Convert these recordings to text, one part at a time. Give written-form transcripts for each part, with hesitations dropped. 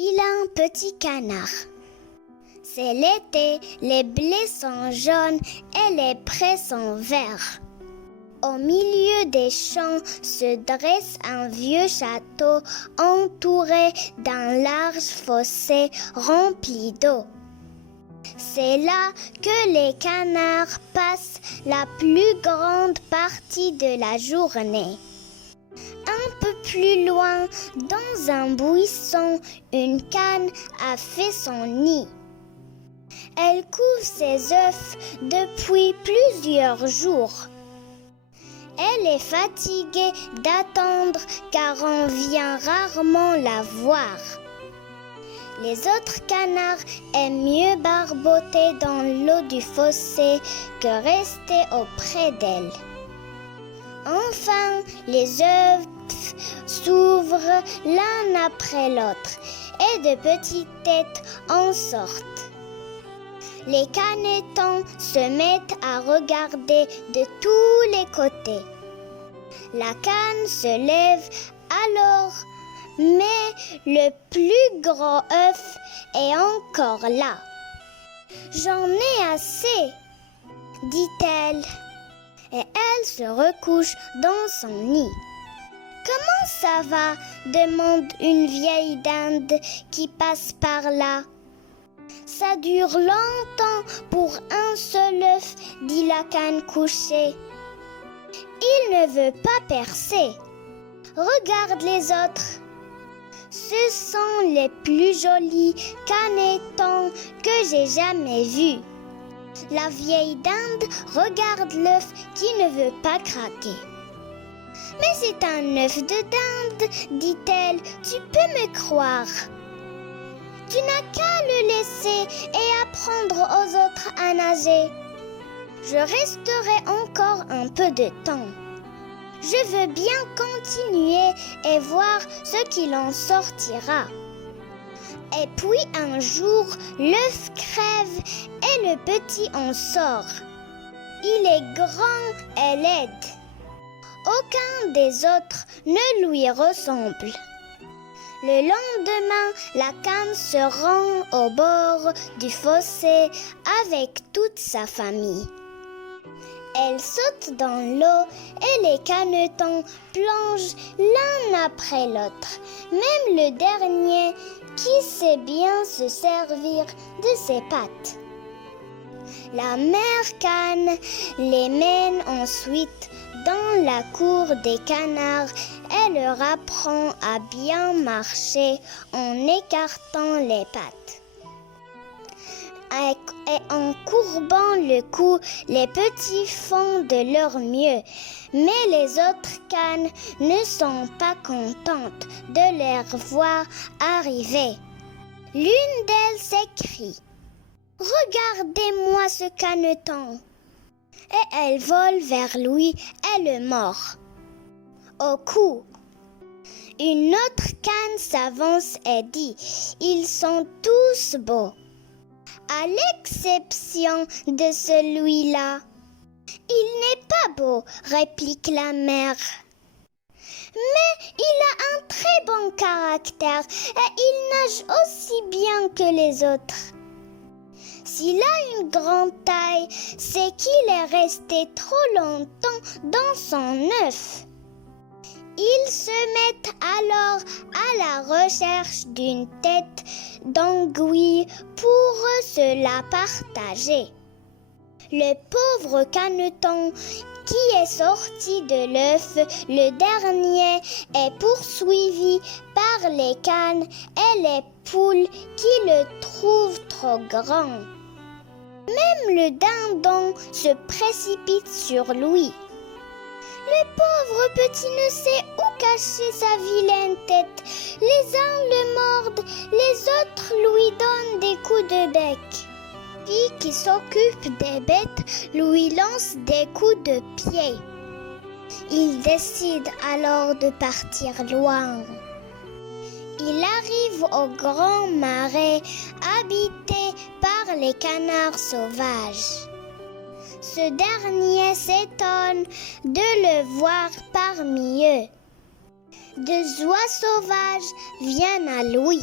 Il a un petit canard. C'est l'été, les blés sont jaunes et les prés sont verts. Au milieu des champs se dresse un vieux château entouré d'un large fossé rempli d'eau. C'est là que les canards passent la plus grande partie de la journée. Un peu plus loin, dans un buisson, une cane a fait son nid. Elle couve ses œufs depuis plusieurs jours. Elle est fatiguée d'attendre car on vient rarement la voir. Les autres canards aiment mieux barboter dans l'eau du fossé que rester auprès d'elle. Enfin, les œufs s'ouvrent l'un après l'autre et de petites têtes en sortent. Les canetons se mettent à regarder de tous les côtés. La canne se lève alors, mais le plus grand œuf est encore là. « J'en ai assez !» dit-elle, et elle se recouche dans son nid. « Comment ça va ?» demande une vieille dinde qui passe par là. « Ça dure longtemps pour un seul œuf, dit la canne couchée. Il ne veut pas percer. Regarde les autres. Ce sont les plus jolis canetons que j'ai jamais vus. » La vieille dinde regarde l'œuf qui ne veut pas craquer. « Mais c'est un œuf de dinde, dit-elle, tu peux me croire. Tu n'as qu'à le laisser et apprendre aux autres à nager. Je resterai encore un peu de temps. Je veux bien continuer et voir ce qu'il en sortira. » Et puis un jour, l'œuf crève et le petit en sort. Il est grand et laid. Aucun des autres ne lui ressemble. Le lendemain, la canne se rend au bord du fossé avec toute sa famille. Elle saute dans l'eau et les canetons plongent l'un après l'autre, même le dernier qui sait bien se servir de ses pattes. La mère canne les mène ensuite dans la cour des canards et leur apprend à bien marcher en écartant les pattes. Et en courbant le cou, les petits font de leur mieux, mais les autres cannes ne sont pas contentes de les voir arriver. L'une d'elles s'écrie « Regardez-moi ce caneton !» Et elle vole vers lui et le mord au cou. Une autre canne s'avance et dit « Ils sont tous beaux, à l'exception de celui-là. »« Il n'est pas beau, » réplique la mère. « Mais il a un très bon caractère et il nage aussi bien que les autres. S'il a une grande taille, c'est qu'il est resté trop longtemps dans son œuf. » Ils se mettent alors à la recherche d'une tête d'anguille pour se la partager. Le pauvre caneton qui est sorti de l'œuf, le dernier, est poursuivi par les cannes et les poules qui le trouvent trop grand. Même le dindon se précipite sur lui. Le pauvre petit ne sait où cacher sa vilaine tête. Les uns le mordent, les autres lui donnent des coups de bec. Lui qui s'occupe des bêtes lui lance des coups de pied. Il décide alors de partir loin. Il arrive au grand marais habité par les canards sauvages. Ce dernier s'étonne de le voir parmi eux. Deux oies sauvages viennent à lui.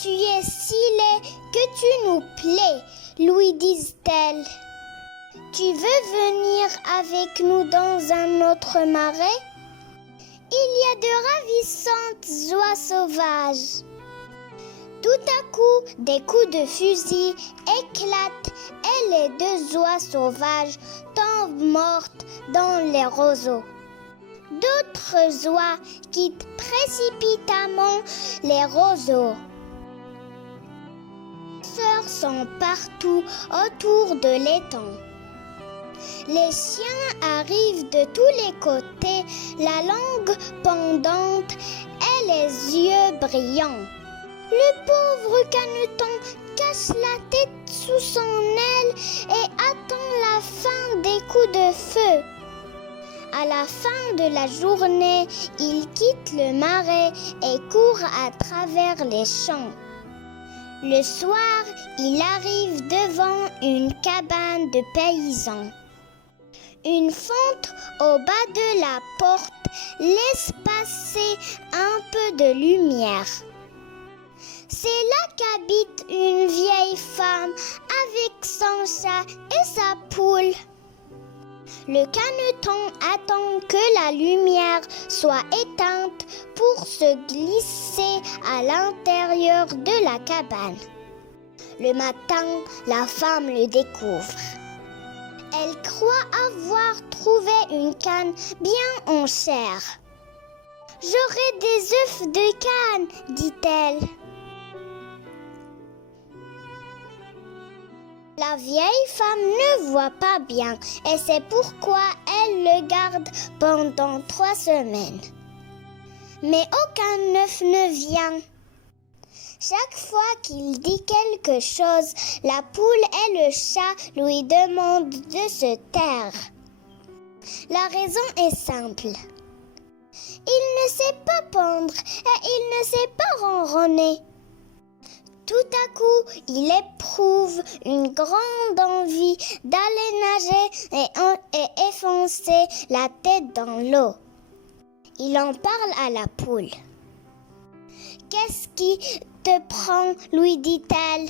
Tu es si laid que tu nous plais, lui disent-elles. Tu veux venir avec nous dans un autre marais? Il y a de ravissantes oies sauvages. Tout à coup, des coups de fusil éclatent et les deux oies sauvages tombent mortes dans les roseaux. D'autres oies quittent précipitamment les roseaux. Les chasseurs sont partout autour de l'étang. Les chiens arrivent de tous les côtés, la langue pendante et les yeux brillants. Le pauvre Caneton cache la tête sous son aile et attend la fin des coups de feu. À la fin de la journée, il quitte le marais et court à travers les champs. Le soir, il arrive devant une cabane de paysans. Une fente au bas de la porte laisse passer un peu de lumière. C'est là qu'habite une vieille femme avec son chat et sa poule. Le Caneton attend que la lumière soit éteinte pour se glisser à l'intérieur de la cabane. Le matin, la femme le découvre. Elle croit avoir trouvé une canne bien en chair. « J'aurai des œufs de canne, dit-elle. La vieille femme ne voit pas bien et c'est pourquoi elle le garde pendant 3 semaines. Mais aucun œuf ne vient. Chaque fois qu'il dit quelque chose, la poule et le chat lui demandent de se taire. La raison est simple. Il ne sait pas pondre et il ne sait pas ronronner. Tout à coup, il éprouve une grande envie d'aller nager et enfoncer la tête dans l'eau. Il en parle à la poule. « Qu'est-ce qui te prend ?» lui dit-elle.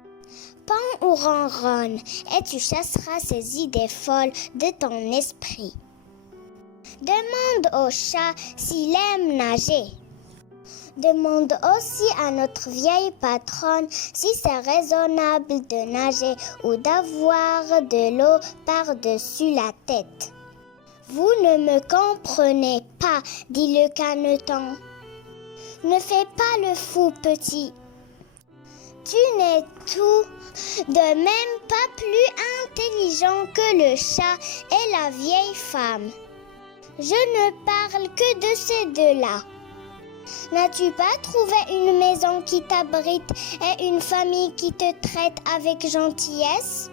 « Pends ou ronronne, et tu chasseras ces idées folles de ton esprit. Demande au chat s'il aime nager. Demande aussi à notre vieille patronne si c'est raisonnable de nager ou d'avoir de l'eau par-dessus la tête. »« Vous ne me comprenez pas, dit le Caneton. Ne fais pas le fou, petit. Tu n'es tout de même pas plus intelligent que le chat et la vieille femme. Je ne parle que de ces deux-là. N'as-tu pas trouvé une maison qui t'abrite et une famille qui te traite avec gentillesse?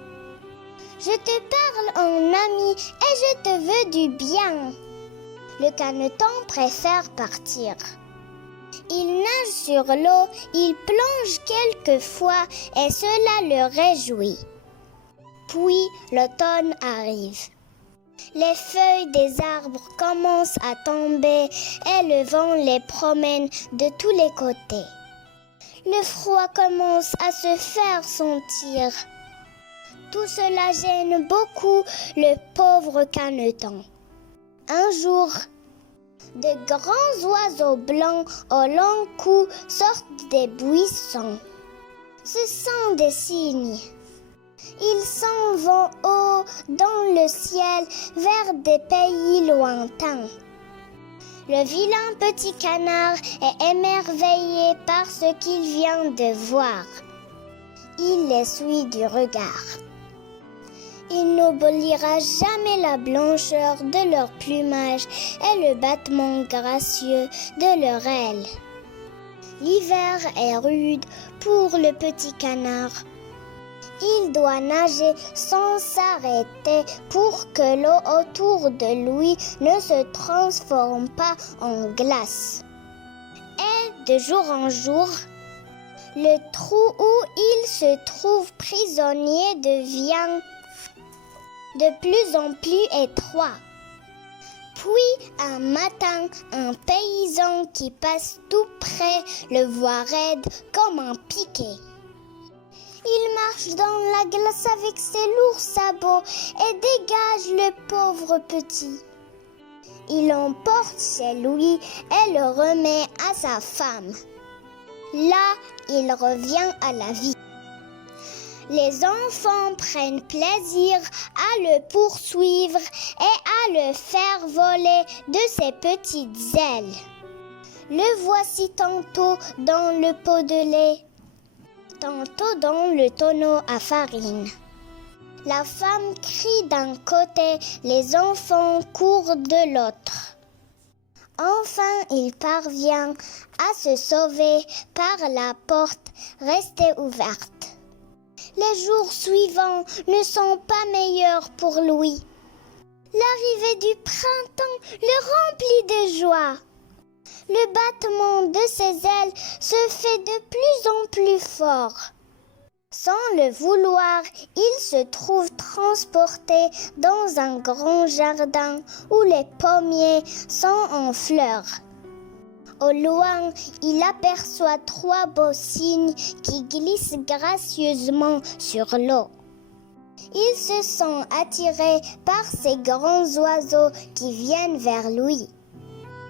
Je te parle en ami et je te veux du bien. » Le Caneton préfère partir. Il nage sur l'eau, il plonge quelquefois et cela le réjouit. Puis l'automne arrive. Les feuilles des arbres commencent à tomber et le vent les promène de tous les côtés. Le froid commence à se faire sentir. Tout cela gêne beaucoup le pauvre Caneton. Un jour, de grands oiseaux blancs au long cou sortent des buissons. Ce sont des cygnes. Ils s'en vont haut dans le ciel vers des pays lointains. Le vilain petit canard est émerveillé par ce qu'il vient de voir. Il les suit du regard. Il n'oubliera jamais la blancheur de leur plumage et le battement gracieux de leurs ailes. L'hiver est rude pour le petit canard. Il doit nager sans s'arrêter pour que l'eau autour de lui ne se transforme pas en glace. Et de jour en jour, le trou où il se trouve prisonnier devient de plus en plus étroit. Puis un matin, un paysan qui passe tout près le voit raide comme un piquet. Il marche dans la glace avec ses lourds sabots et dégage le pauvre petit. Il l'emporte chez lui et le remet à sa femme. Là, il revient à la vie. Les enfants prennent plaisir à le poursuivre et à le faire voler de ses petites ailes. Le voici tantôt dans le pot de lait, tantôt dans le tonneau à farine. La femme crie d'un côté, les enfants courent de l'autre. Enfin, il parvient à se sauver par la porte restée ouverte. Les jours suivants ne sont pas meilleurs pour lui. L'arrivée du printemps le remplit de joie. Le battement de ses ailes se fait de plus en plus fort. Sans le vouloir, il se trouve transporté dans un grand jardin où les pommiers sont en fleurs. Au loin, il aperçoit 3 beaux cygnes qui glissent gracieusement sur l'eau. Il se sent attiré par ces grands oiseaux qui viennent vers lui.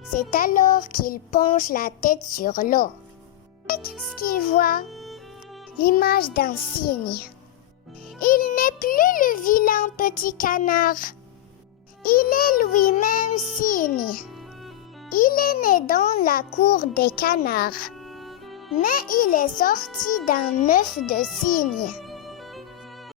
C'est alors qu'il penche la tête sur l'eau. Et qu'est-ce qu'il voit? L'image d'un cygne. Il n'est plus le vilain petit canard. Il est lui-même cygne. Il est né dans la cour des canards, mais il est sorti d'un œuf de cygne.